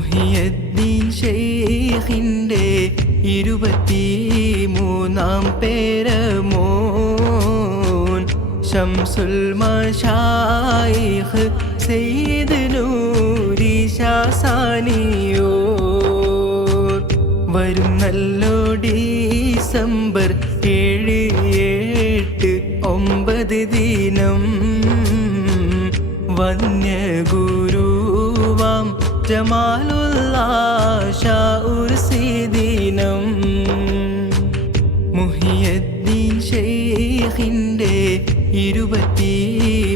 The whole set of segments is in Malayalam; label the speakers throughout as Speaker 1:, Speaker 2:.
Speaker 1: മുഹിയദ്ദീൻ ഷെയ്ഖിന്റെ ഇരുപത്തി മൂന്നാം പേരമോൻ. ഷംസുൽ മഷായിഖ് സെയ്ദ് നൂരി ഷാസാനിയോർ. വരും നല്ലോ ഡിസംബർ ഏഴ് എട്ട് ഒമ്പത് ദിനം. വന്യഗുരുവാം ജമാലുള്ള ദിനം മുഹിയദ്ദീൻ ഷെയ്ഖിന്റെ ഇരുപത്തി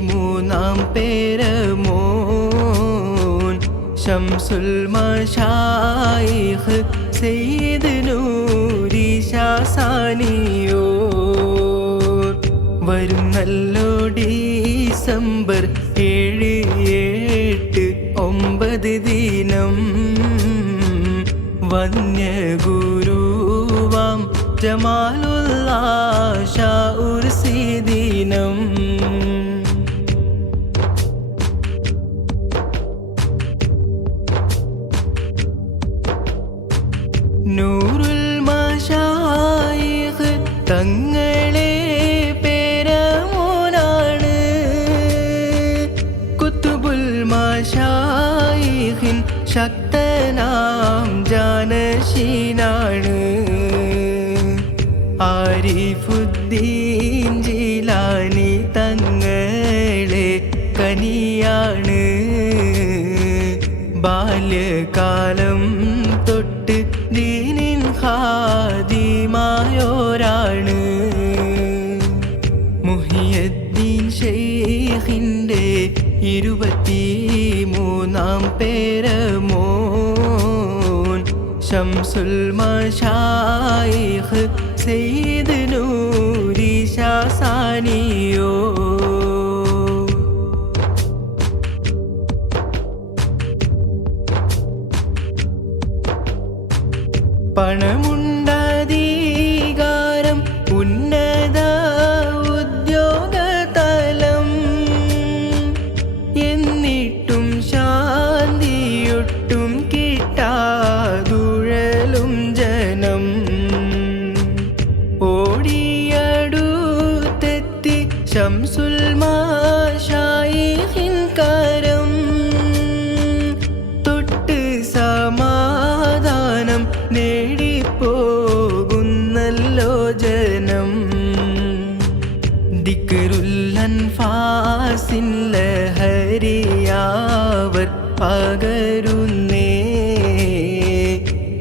Speaker 1: മൂന്നാം പേരമോൻ. ഷംസുൽ മഷായിഖ് സെയ്ദ് നൂരി ശാസാനിയോ നല്ലോ ഡിസംബർ ഏഴ് എട്ട് ഒമ്പത് ദിനം വന്യഗുരുവാം ജമാലുല്ലാഷ ഷാഉർസിദിനം നൂറുൽ മഷായിഖ് തങ്ങളെ ശക്തനാം ജാനശീനാണ്. ആരിഫുദ്ദീൻ ജിലാനി തങ്ങളെ കനിയാണ്. ബാല്യകാലം തൊട്ട് ദീനിൻ ഹാദിമായോരാണ്. മുഹിയദ്ദീൻ ഷെയ്ഖിന്റെ ഇരുപത്തി മൂന്നാം പേരമോൻ ഷംസുൽ മഷായിഖ് സെയ്ദ് നൂരി ശാസാനിയോ. പണമുണ്ടധികാരം മാഷായിഹിൻ കരം. ജനം.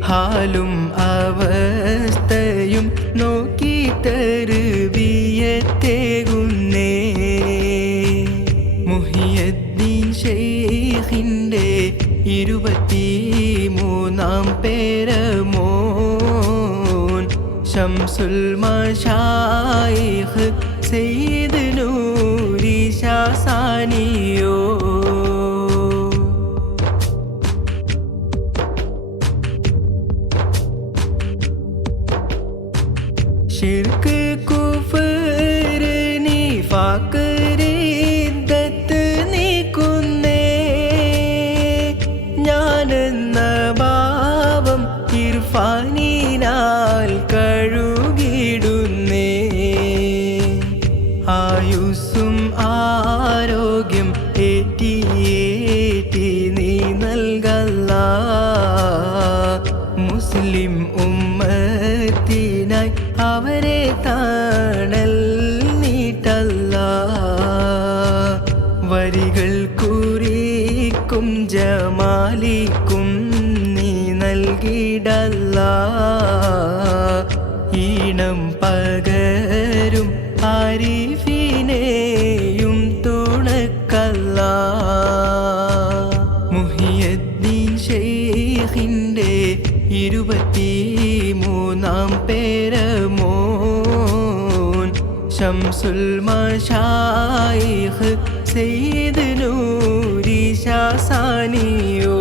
Speaker 1: ഹാലും അവസ്ഥയും നോക്കി തരുവിയത്തേകുന്നേ പേരമോൻ ഷംസുൽ മഷായിഖ് സെയ്ദ് നൂരി ശാസാനിയോ ഷിർക്ക് ആയുസ്സും ആരോഗ്യം ഏറ്റി ഏറ്റി നീ നൽകല്ല. മുസ്ലിം ഉമ്മത്തിനായി അവരെ താണൽ നീട്ടല്ല. വരികൾ കുറിക്കും ജമാലിക്കും നീ നൽകിടല്ല. ഈണം പകരും ആരിഫിനെയും തുണക്കല്ല. മുഹിയദ്ദീൻ ഷെയ്ഖിന്റെ ഇരുപത്തി മൂന്നാം പേരമോൻ. ശംസുൽ മഷായിഖ് സെയ്ദ് നൂരി ശാസാനിയോ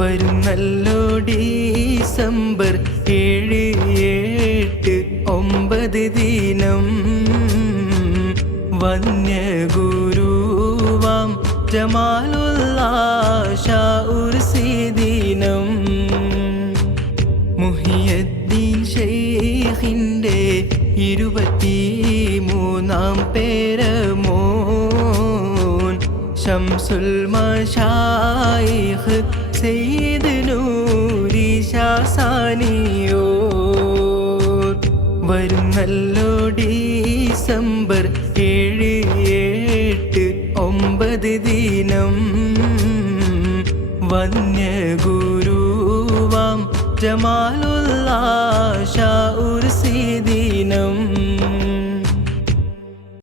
Speaker 1: വരുന്നല്ലോ ഡിസംബർ ഏഴ് എട്ട് ഒമ്പത് ദിനം വന്യഗുരുവാം ജമാലുള്ള ഷാഉർസിദീനം മുഹിയദ്ദീൻ ഷെയ്ഖിന്റെ ഇരുപത്തി മൂന്നാം പേരമോൻ. ശംസുൽ മഷായിഖ് സെയ്ദ് നൂരി ഷാസാനിയോ. വരുന്നല്ലോ ഡിസംബർ ഏഴ് എട്ട് ഒമ്പത് ദിനം. വന്യ ഗുരുവാം ജമാലുള്ള ഷാ ഉർസിദിനം